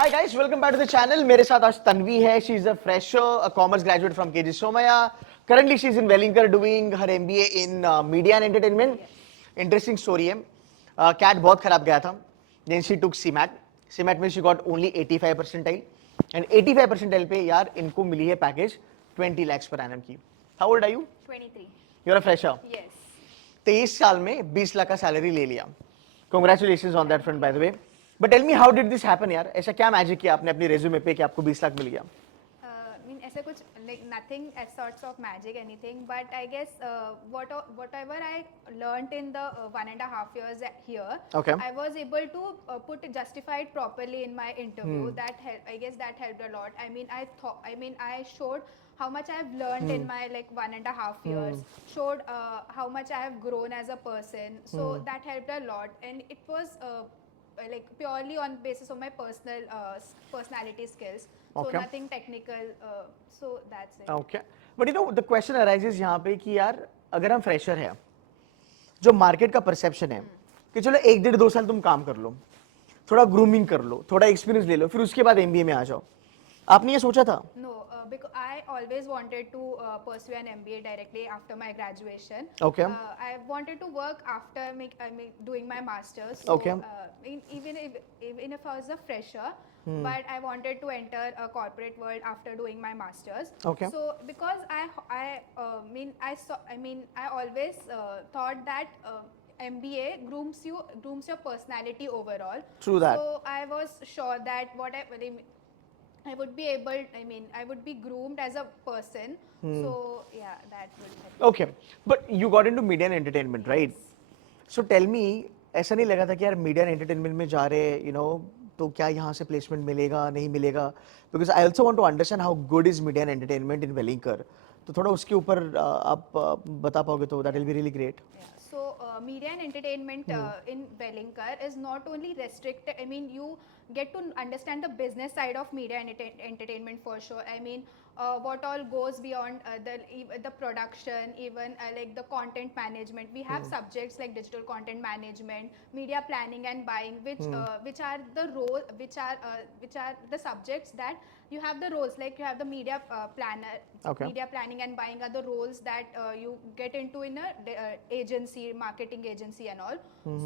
Hi guys, welcome back to the channel. मेरे साथ आज तन्वी है. She is a fresher, a commerce graduate from KG Somaya. Currently, she is in Wellington doing her MBA in media and entertainment. Interesting story है. CAT बहुत खराब गया था. Then she took CMAT. CMAT में she got only 85 percentile. And 85 percentile पे यार इनको मिली है package 20 lakhs per annum की. How old are you? 23. You're a fresher. Yes. 23 साल में 20 लाख का सैलरी ले लिया. Congratulations on that front, by the way. But tell me, how did this happen, यार? ऐसा क्या मैजिक किया आपने अपनी रेज्यूमे पे कि आपको 20 लाख मिल गया? ऐसा कुछ like nothing as sorts of magic anything, but I guess whatever I learned in the 1.5 years here, Okay. I was able to justify it properly in my interview. I guess that helped a lot. I showed how much I have learned in my like 1.5 years, showed how much I have grown as a person. So that helped a lot, and it was like purely on basis of my personality skills. So Okay. nothing technical. So that's it. Okay. But you know, the question arises यहाँ पे कि यार अगर हम fresher हैं, जो market का perception है कि चलो 1-1.5-2 साल तुम काम कर लो, थोड़ा ग्रूमिंग कर लो, थोड़ा एक्सपीरियंस ले लो, फिर उसके बाद एमबीए में आ जाओ. आपने ये सोचा था? No, because I always wanted to pursue an MBA directly after my graduation. Okay. I wanted to work after doing my masters. So, Okay. Even if I was a fresher, but I wanted to enter a corporate world after doing my masters. Okay. So because I always thought that. MBA grooms your personality overall. True that. So I was sure that I would be able, I would be groomed as a person. So yeah, that would help. Okay. But you got into media and entertainment, right? So tell me, ऐसा नहीं लगा था कि यार media and entertainment में जा रहे, you know, तो क्या यहाँ से प्लेसमेंट मिलेगा नहीं मिलेगा? Because I also want to understand how good is media and entertainment in Wellington. तो थोड़ा उसके ऊपर आप बता पाओगे तो that will be really great. Yeah. So media and entertainment in Wellington is not only restricted. I mean, you get to understand the business side of media and entertainment for sure. I mean, what all goes beyond the production, even like the content management. We have subjects like digital content management, media planning and buying, which are the subjects that you have the roles, like you have the media planner. Okay. Media planning and buying are the roles that you get into in a agency, marketing agency and all.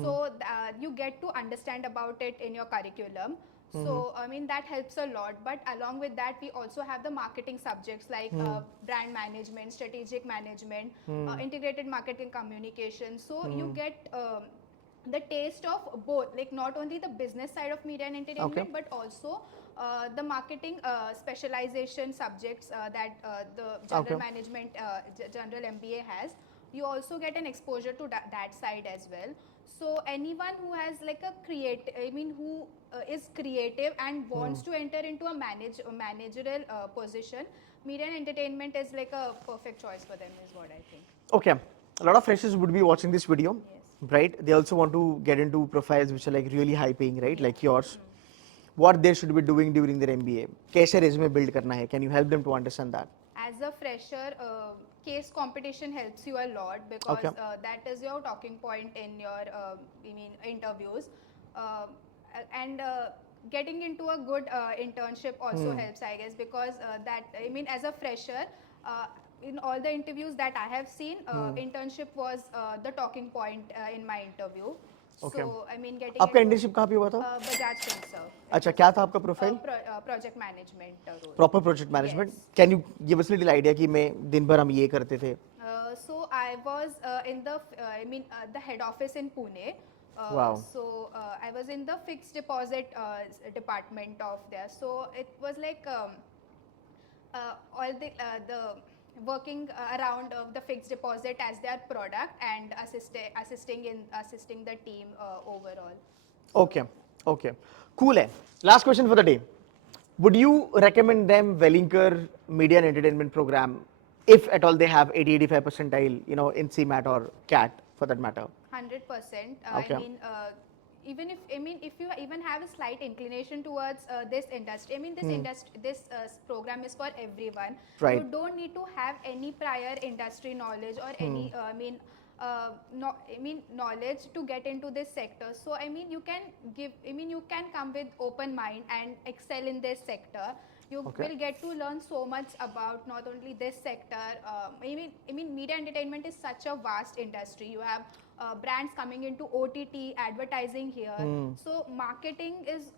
So you get to understand about it in your curriculum. So I mean that helps a lot. But along with that, we also have the marketing subjects like brand management, strategic management, integrated marketing communication. So you get the taste of both, like not only the business side of media and entertainment, but also the marketing specialization subjects that the general management, general MBA has. You also get an exposure to that side as well. So anyone who has like a who is creative and wants to enter into a managerial position, media and entertainment is like a perfect choice for them, is what I think. Okay. A lot of freshers would be watching this video, Yes. right? They also want to get into profiles which are like really high paying, right? Like yours. What they should be doing during their MBA? कैसे resume build करना है? Can you help them to understand that? As a fresher, case competition helps you a lot because that is your talking point in your interviews, and getting into a good internship also helps, I guess, because as a fresher, in all the interviews that I have seen, internship was the talking point in my interview. Okay. So I mean getting आपका into internship कहाँ पे हुआ था? Bajaj Finserv. अच्छा, क्या था आपका profile? Project management role. Proper project management. Yes. Can you give us a little idea कि मैं दिन भर हम ये करते थे? So I was in the the head office in Pune. Wow. So I was in the fixed deposit department of there. So it was like all the working around the fixed deposit as their product and assisting the team overall. Okay. Okay. Cool है. Last question for the day. Would you recommend them Wellington Media and Entertainment program if at all they have 80-85 percentile, you know, in CMAT or CAT for that matter? 100%. Okay. I mean, if you even have a slight inclination towards this industry, this program is for everyone. Right. You don't need to have any prior industry knowledge or any knowledge to get into this sector. So I mean, you can come with open mind and excel in this sector. You will get to learn so much about not only this sector. Media entertainment is such a vast industry. You have brands coming into OTT advertising here. So marketing is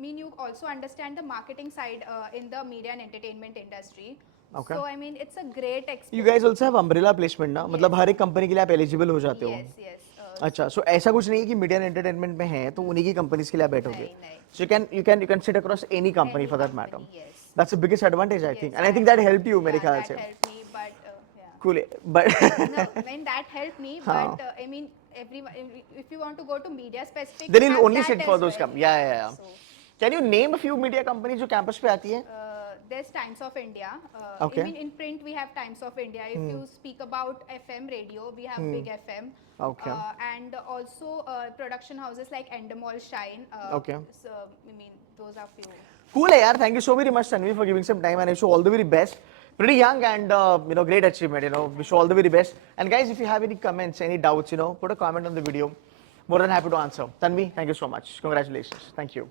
you also understand the marketing side in the media and entertainment industry. Okay. So I mean, it's a great experience. You guys also have umbrella placement ना, मतलब हर एक company के लिए आप eligible हो जाते हो. Yes. अच्छा, so ऐसा कुछ नहीं है कि मीडिया एंड एंटरटेनमेंट में हैं तो उन्हीं की कंपनीज के लिए आप बैठोगे. नहीं. So you can sit across any company Any for that company, matter. yes. That's the biggest advantage I think, Yes, and I think that helped you मेरे ख्याल that से. helped me, but yeah. Cool, but No, I mean that helped me, but I mean, if you want to go to media specific, then you you'll have only that sit as for those well. companies. Yeah. So, Can you name a few media companies जो campus पे आती हैं? there's Times of India. Okay. I mean, in print we have Times of India. If you speak about FM radio, we have Big FM. Okay. And also production houses like Endemol Shine. Okay. So, I mean, those are few. Cool है यार. Thank you so very much Tanvi for giving some time, and I wish you all the very best. Pretty young and great achievement. Wish you all the very best. And guys, if you have any comments, any doubts, put a comment on the video. More than happy to answer. Tanvi, thank you so much. Congratulations. Thank you.